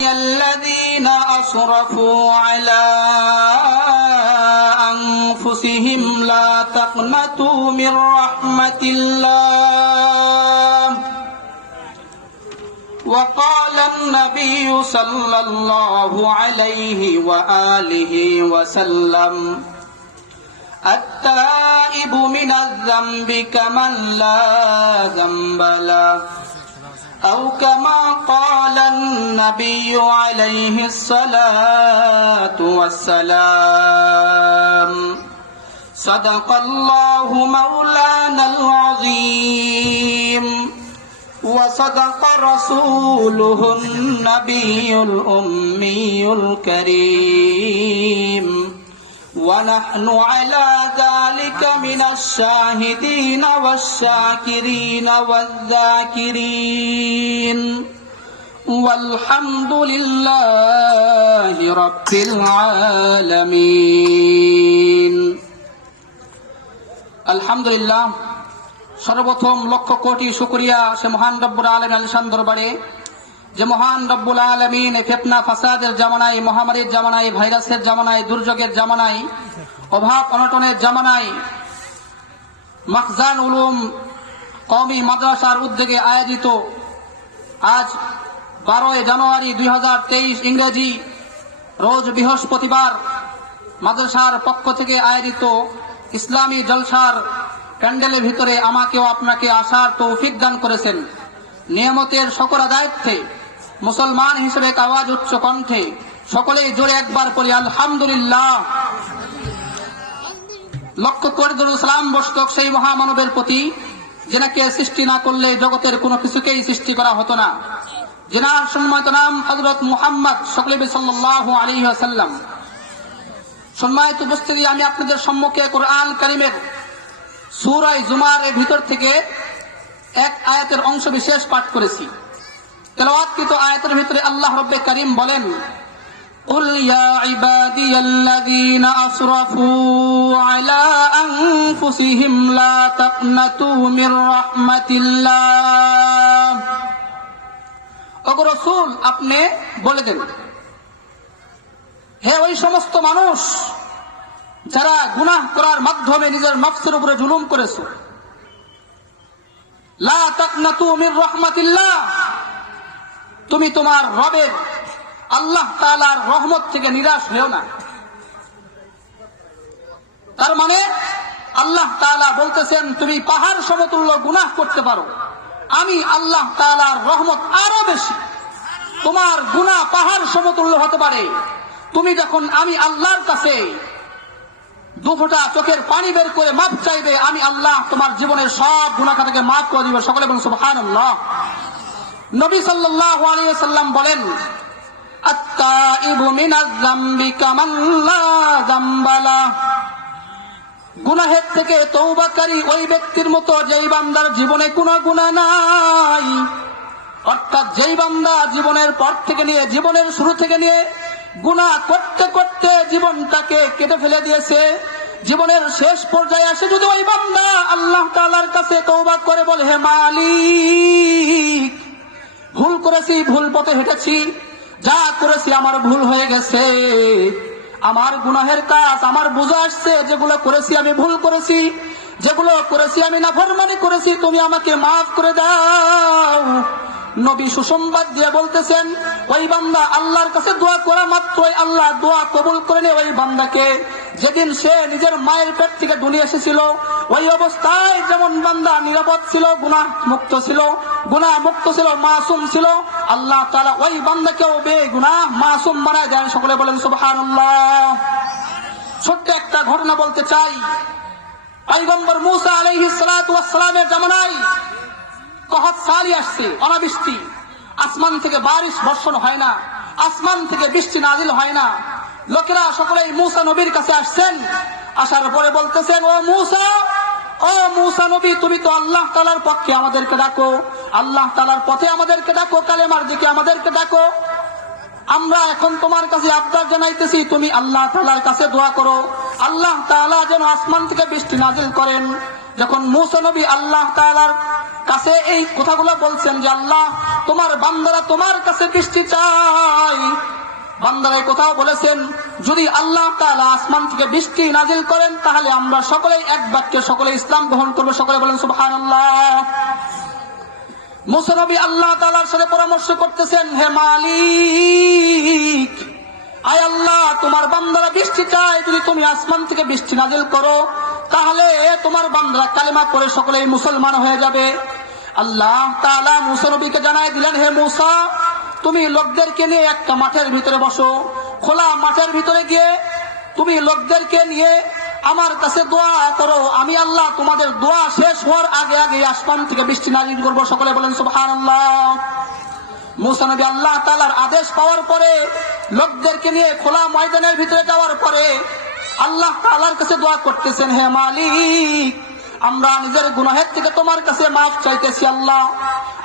الذين أسرفوا على أنفسهم لا تقنطوا من رحمة الله وقال النبي صلى الله عليه وآله وسلم التائب من الذنب كمن لا ذنب له أو كما قال النبي عليه الصلاة والسلام صدق الله مولانا العظيم وصدق رسوله النبي الأمي الكريم ونحن على ذلك من الشاهدين والشاكرين والذاكرين والحمد لله رب العالمين الحمد لله সর্বপ্রথম লক্ষ কোটি শুকরিয়া সে মহান রব্বুল আলামিন আলিশান দরবারে যে মহান রব্বুল আলামিন এই ফিতনা ফাসাদের জামানায়, মহামারীর জামানায়, ভাইরাসের জামানায়, দুর্যোগের জামানায়, অভাব অনটনের জামানায় মাখজান উলুম কওমি মাদ্রাসার উদ্যোগে আয়োজিত আজ 12 জানুয়ারি 2023 ইংরেজি রোজ বৃহস্পতিবার মাদ্রাসার পক্ষ থেকে আয়োজিত ইসলামী জলসার প্যান্ডেলের ভিতরে আমাকেও আপনাকে আসার তৌফিক দান করেছেন। নিয়ামতের শুকর আদায়ার্থে মুসলমান হিসেবে আওয়াজ উচ্চ কণ্ঠে সকলেই জোরে একবার পড়ি আলহামদুলিল্লাহ। লক্ষ কোটি সালাম বর্ষক সেই মহামানবের প্রতি যেনাকে সৃষ্টি না করলে জগতের কোনো কিছুকেই সৃষ্টি করা হতো না, যেনার সম্মানিত নাম হযরত মুহাম্মদ সাল্লাল্লাহু আলাইহি ওয়াসাল্লাম। সম্মানিত উপস্থিতি, আমি আপনাদের সম্মুখে কোরআন কারীমের সূরা জুমার এর ভিতর থেকে এক আয়াতের অংশ বিশেষ পাঠ করেছি। তেলাওয়াতকৃত আয়াতের ভিতরে আল্লাহ রব্বে কারীম বলেন, কুল ইয়া ইবাদিয়াল্লাযীনা আসরাফু আলা আনফুসিহিম লা তাকনাতু মির রাহমাতিল্লাহ। ওগো রাসূল, আপনি বলে দেন, হে ওই সমস্ত মানুষ যারা গুনাহ করার মাধ্যমে নিজের নফসের উপরে জুলুম করেছে, লা তাকনাতু মির রাহমাতিল্লাহ, তুমি তোমার রবের আল্লাহ তাআলার রহমত থেকে নিরাশ হও না। তার মানে আল্লাহ তাআলা বলতেছেন, তুমি পাহাড় সমতুল্য গুনাহ করতে পারো, আমি আল্লাহ তাআলার রহমত আরো বেশি। তোমার গুনাহ পাহাড় সমতুল্য হতে পারে, তুমি যখন আমি আল্লাহর কাছে দুফোঁটা চোখের পানি বের করে মাপ চাইবে, আমি আল্লাহ তোমার জীবনের সব গুনাহ খাতাকে মাফ করে দিবে। সকলে বলুন সুবহানাল্লাহ। নবী সাল্লাল্লাহু আলাইহি ওয়াসাল্লাম বলেন, আত-তাইবু মিনাজ যামবি কামান লা যামবা লাহ। গুনাহের থেকে তওবাকারী ওই ব্যক্তির মতো যেই বান্দার জীবনে কোনো গুনাহ নাই। অর্থাৎ যেই বান্দা জীবনের পর থেকে নিয়ে, জীবনের শুরু থেকে নিয়ে গুনাহ করতে করতে জীবনটাকে কেটে ফেলে দিয়েছে, জীবনের শেষ পর্যায়ে আসে যদি ওই বান্দা আল্লাহ তাআলার কাছে তওবা করে বলে, হে মালিক, ভুল করেছি, ভুল পথে হেঁটেছি, যা করেছি আমার ভুল হয়ে গেছে, আমার গুনাহের কাজ আমার বুঝে আসছে, যেগুলো করেছি আমি ভুল করেছি, যেগুলো করেছি আমি নাফরমানি করেছি, তুমি আমাকে মাফ করে দাও। নবী সুসংবাদ দিয়ে বলতেছেন, ওই বান্দা আল্লাহর কাছে দোয়া করা মাত্রই আল্লাহ দোয়া কবুল করে নেয় ওই বান্দাকে। যেদিন সে নিজের মায়ের পেট থেকে দুনিয়া এসেছিল, ওই অবস্থায় যেমন বান্দা নিরাপদ ছিল, গুনাহ মুক্ত ছিল, মাসুম ছিল, আল্লাহ তাআলা ওই বান্দাকেও বেগুনাহ মাসুম বানায় দেন। সকলে বলেন সুবহানাল্লাহ। ছোট্ট একটা ঘটনা বলতে চাই। পয়গম্বর মূসা আলাইহিস সালাতু ওয়াস সালামের জামানায় কহত সালি আসছে, অনাবৃষ্টি, আসমান থেকে বারিশ বর্ষণ হয় না, আসমান থেকে বৃষ্টি নাজিল হয় না। লোকেরা সকলেই মূসা নবীর কাছে আসছেন, আসার পরে বলতেছেন, ও মূসা নবী, তুমি তো আল্লাহ তাআলার পক্ষে আমাদেরকে ডাকো, আল্লাহ তাআলার পথে আমাদেরকে ডাকো, কালেমার দিকে আমাদেরকে ডাকো। আমরা এখন তোমার কাছে আবদার জানাইতেছি, তুমি আল্লাহ তাআলার কাছে দোয়া করো, আল্লাহ তাআলা যেন আসমান থেকে বৃষ্টি নাজিল করেন। যখন মূসা নবী আল্লাহ তাআলার কাছে এই কথাগুলো বলছেন যে আল্লাহ তোমার বান্দারা তোমার কাছে বৃষ্টি চায়। বান্দারা কোথাও বলেছেন, যদি আল্লাহ তাআলা আসমান থেকে বৃষ্টি নাজিল করেন তাহলে আমরা সকলেই এক বাক্যে সকলে ইসলাম গ্রহণ করবো। সকলে বলেন সুবহানাল্লাহ। মুসা নবী আল্লাহ তাআলার সাথে পরামর্শ করতেছেন, হে মালিক, আয় আল্লাহ, তোমার বান্দারা বৃষ্টি চায়, যদি তুমি আসমান থেকে বৃষ্টি নাজিল করো তাহলে তোমার বান্দারা কালেমা পড়ে সকলেই মুসলমান হয়ে যাবে। আল্লাহ তাআলা মুসা নবীকে জানাই দিলেন, হে মুসা, তুমি লোকদেরকে নিয়ে একটা মাঠের ভিতরে বসো, খোলা মাঠের ভিতরে গিয়ে তুমি লোকদেরকে নিয়ে আমার কাছে দোয়া করো, আমি আল্লাহ তোমাদের দোয়া শেষ হওয়ার আগে আগে আসমান থেকে বৃষ্টি নাজিল করবো। সকলে বলেন সুবহানাল্লাহ। মুসা নবী আল্লাহ তাআলার আদেশ পাওয়ার পরে লোকদেরকে নিয়ে খোলা ময়দানের ভিতরে যাওয়ার পরে আল্লাহ তাআলার কাছে দোয়া করতেছেন, হে মালিক, আমরা নিজের গুনাহের থেকে তোমার কাছে মাফ চাইতেছি। আল্লাহ,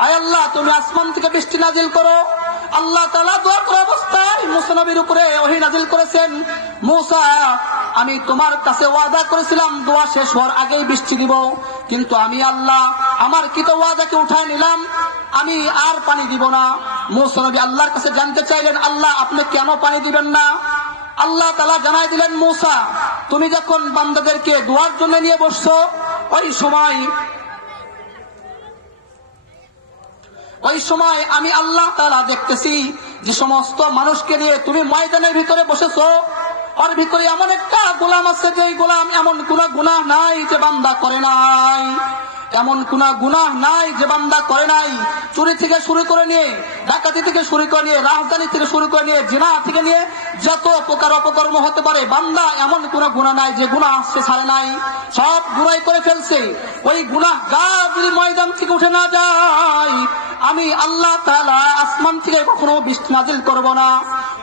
আয় আল্লাহ, তুমি আসমান থেকে বৃষ্টি নাজিল করো। আল্লাহ তাআলা দোয়া করা অবস্থায় মুসা নবীর উপরে ওহী নাজিল করেছেন, মুসা, আমি তোমার কাছে ওয়াদা করেছিলাম দোয়া শেষ হওয়ার আগেই বৃষ্টি দিব, কিন্তু আমি আল্লাহ আমার কৃত ওয়াদাকে উঠায় নিলাম, আমি আর পানি দিব না। মুসা নবী আল্লাহর কাছে জানতে চাইলেন, আল্লাহ, আপনি কেন পানি দিবেন না? আল্লাহ তাআলা জানাই দিলেন, মুসা, তুমি যখন বান্দাদেরকে দোয়ার জন্য নিয়ে বসছো, ওই সময় আমি আল্লাহ তাআলা দেখতেছি যে সমস্ত মানুষকে নিয়ে তুমি ময়দানের ভিতরে বসেছো, ওর ভিতরে এমন একটা গোলাম আছে যে গোলাম এমন কোন গুনাহ নাই যে বান্দা করে নাই, এমন কোন গুনাহ নাই যে বান্দা করে নাই। চুরি থেকে শুরু করে নিয়ে, ডাকাতি থেকে শুরু করে নিয়ে, রাজধানী থেকে শুরু করে নিয়ে, জিনা থেকে নিয়ে যত প্রকার অপকর্ম হতে পারে, বান্দা এমন কোন গুনাহ নাই যে গুনাহ সে ছাড়ে নাই, সব গুনাহ করে ফেলছে। ওই গুনাহগার যদি ময়দান থেকে উঠে না যায়, আমি আল্লাহ তাআলা আসমান থেকে কখনো বৃষ্টি নাজিল করব না।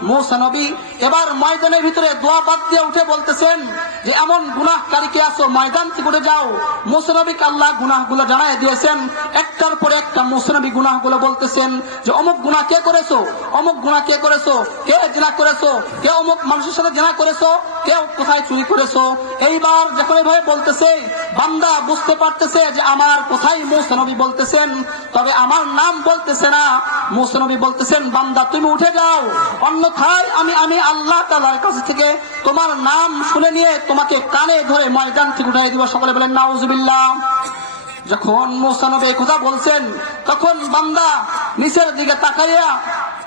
মুসা নবী এবার ময়দানের ভিতরে দোয়া বাদ দিয়ে উঠে বলতেছেন যে এমন গুনাহকারীকে আছো, ময়দান থেকে উঠে যাও। মুসা নবীকে আল্লাহ গুনাহগুলো জানাই দিয়েছেন, একটার পরে একটা মুসা নবী গুনাহগুলো বলতেছেন যে অমুক গুনাহ কে করেছো, অমুক গুনাহ কে করেছো, কে জিনা করেছো, কে অমুক মানুষের সাথে জিনা করেছো, কেউ কোথায় চুরি করেছো। এইবার যখন এভাবে বলতেছে, বান্দা বুঝতে পারতেছে যে আমার কোথায় মুসা নবী বলতেছেন, তবে আমার নাম বলতেছে না। মুসা নবী বলতেছেন, বান্দা তুমি উঠে যাও, অন্যথায় আমি আল্লাহ তাআলার কাছ থেকে তোমার নাম শুনে নিয়ে তোমাকে কানে ধরে ময়দান থেকে উঠাই দিব। সকলে বলেন নাউজুবিল্লাহ। যখন মুসা নবী এই কথা বলছেন, তখন বান্দা নিচের দিকে তাকাইয়া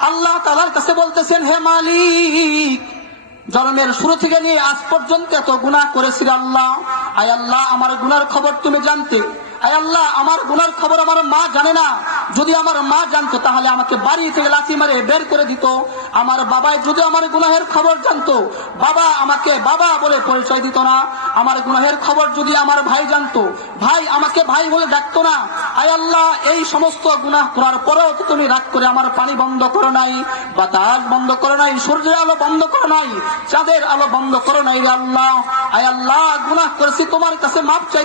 আল্লাহ তাআলার কাছে বলতেছেন, হে মালিক, জন্মের শুরু থেকে নিয়ে আজ পর্যন্ত এত গুনাহ করেছি আল্লাহ, আয় আল্লাহ, আমার গুনার খবর তুমি জানতে, আয় আল্লাহ, আমার গুনার খবর আমার মা জানে না, যদি আমার মা জানতো তাহলে আমাকে বাড়ি থেকে লাথি মারে বের করে দিত। আমার বাবাই যদি আমার গুনাহের খবর জানতো, বাবা আমাকে বাবা বলে পরিচয় দিত না। আমার গুনাহের খবর যদি আমার ভাই জানতো, ভাই আমাকে ভাই বলে ডাকতো না। আয় আল্লাহ, এই সমস্ত গুনাহ করার পরেও তো তুমি রাগ করে আমার পানি বন্ধ করো নাই, বাতাস বন্ধ করো নাই, সূর্যের আলো বন্ধ করো নাই, চাঁদের আলো বন্ধ করো নাই রে আল্লাহ। আয় আল্লাহ, গুনাহ করেছি, তোমার কাছে মাপ চাই।